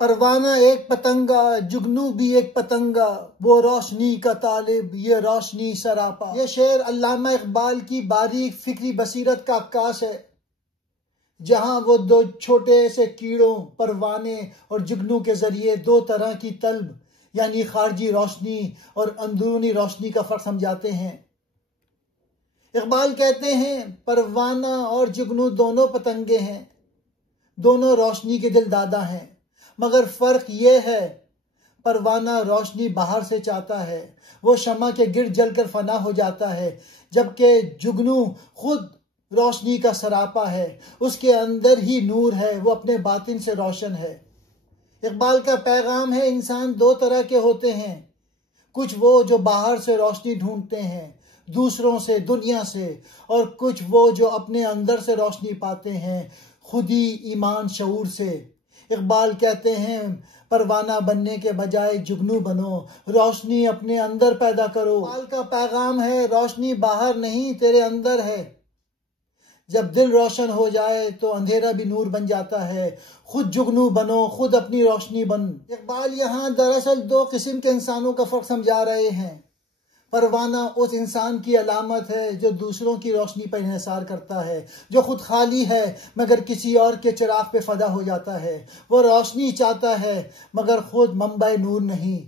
پروانہ ایک پتنگا، جگنو بھی ایک پتنگا، وہ روشنی کا طالب، یہ روشنی سراپا۔ یہ شعر علامہ اقبال کی باریک فکری بصیرت کا عکاس ہے، جہاں وہ دو چھوٹے سے کیڑوں پروانے اور جگنو کے ذریعے دو طرح کی طلب یعنی خارجی روشنی اور اندرونی روشنی کا فرق سمجھاتے ہیں۔ اقبال کہتے ہیں پروانہ اور جگنو دونوں پتنگے ہیں، دونوں روشنی کے دل دادا ہیں، مگر فرق یہ ہے پروانہ روشنی باہر سے چاہتا ہے، وہ شمع کے گرد جل کر فنا ہو جاتا ہے، جبکہ جگنو خود روشنی کا سراپا ہے، اس کے اندر ہی نور ہے، وہ اپنے باطن سے روشن ہے۔ اقبال کا پیغام ہے انسان دو طرح کے ہوتے ہیں، کچھ وہ جو باہر سے روشنی ڈھونڈتے ہیں دوسروں سے، دنیا سے، اور کچھ وہ جو اپنے اندر سے روشنی پاتے ہیں خودی، ایمان، شعور سے۔ اقبال کہتے ہیں پروانہ بننے کے بجائے جگنو بنو، روشنی اپنے اندر پیدا کرو۔ اقبال کا پیغام ہے روشنی باہر نہیں تیرے اندر ہے، جب دل روشن ہو جائے تو اندھیرا بھی نور بن جاتا ہے، خود جگنو بنو، خود اپنی روشنی بن۔ اقبال یہاں دراصل دو قسم کے انسانوں کا فرق سمجھا رہے ہیں۔ پروانہ اس انسان کی علامت ہے جو دوسروں کی روشنی پر انحصار کرتا ہے، جو خود خالی ہے مگر کسی اور کے چراغ پہ فدا ہو جاتا ہے، وہ روشنی چاہتا ہے مگر خود منبع نور نہیں۔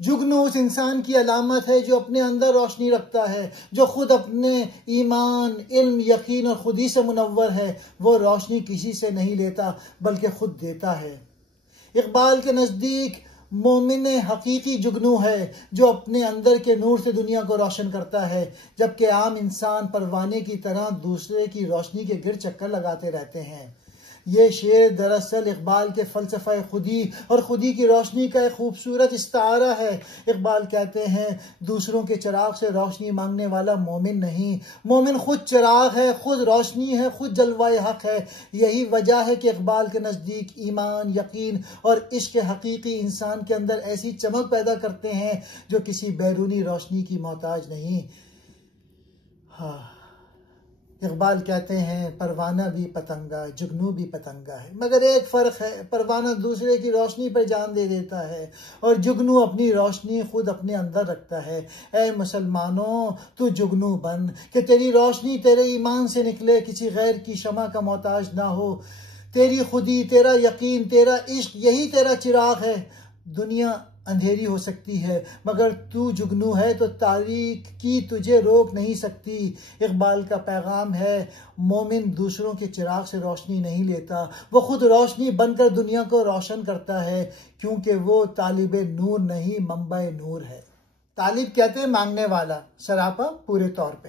جگنو اس انسان کی علامت ہے جو اپنے اندر روشنی رکھتا ہے، جو خود اپنے ایمان، علم، یقین اور خودی سے منور ہے، وہ روشنی کسی سے نہیں لیتا بلکہ خود دیتا ہے۔ اقبال کے نزدیک مومن حقیقی جگنو ہے جو اپنے اندر کے نور سے دنیا کو روشن کرتا ہے، جبکہ عام انسان پروانے کی طرح دوسرے کی روشنی کے گرد چکر لگاتے رہتے ہیں۔ یہ شعر دراصل اقبال کے فلسفہ خودی اور خودی کی روشنی کا ایک خوبصورت استعارہ ہے۔ اقبال کہتے ہیں دوسروں کے چراغ سے روشنی مانگنے والا مومن نہیں، مومن خود چراغ ہے، خود روشنی ہے، خود جلوہ حق ہے۔ یہی وجہ ہے کہ اقبال کے نزدیک ایمان، یقین اور عشق حقیقی انسان کے اندر ایسی چمک پیدا کرتے ہیں جو کسی بیرونی روشنی کی محتاج نہیں۔ اقبال کہتے ہیں پروانہ بھی پتنگا، جگنو بھی پتنگا ہے، مگر ایک فرق ہے، پروانہ دوسرے کی روشنی پر جان دے دیتا ہے اور جگنو اپنی روشنی خود اپنے اندر رکھتا ہے۔ اے مسلمانوں تو جگنو بن کہ تیری روشنی تیرے ایمان سے نکلے، کسی غیر کی شمع کا محتاج نہ ہو، تیری خودی، تیرا یقین، تیرا عشق یہی تیرا چراغ ہے۔ دنیا اندھیری ہو سکتی ہے مگر تو جگنو ہے تو تاریکی تجھے روک نہیں سکتی۔ اقبال کا پیغام ہے مومن دوسروں کے چراغ سے روشنی نہیں لیتا، وہ خود روشنی بن کر دنیا کو روشن کرتا ہے، کیونکہ وہ طالب نور نہیں منبع نور ہے۔ طالب کہتے ہیں مانگنے والا، سراپا پورے طور پہ۔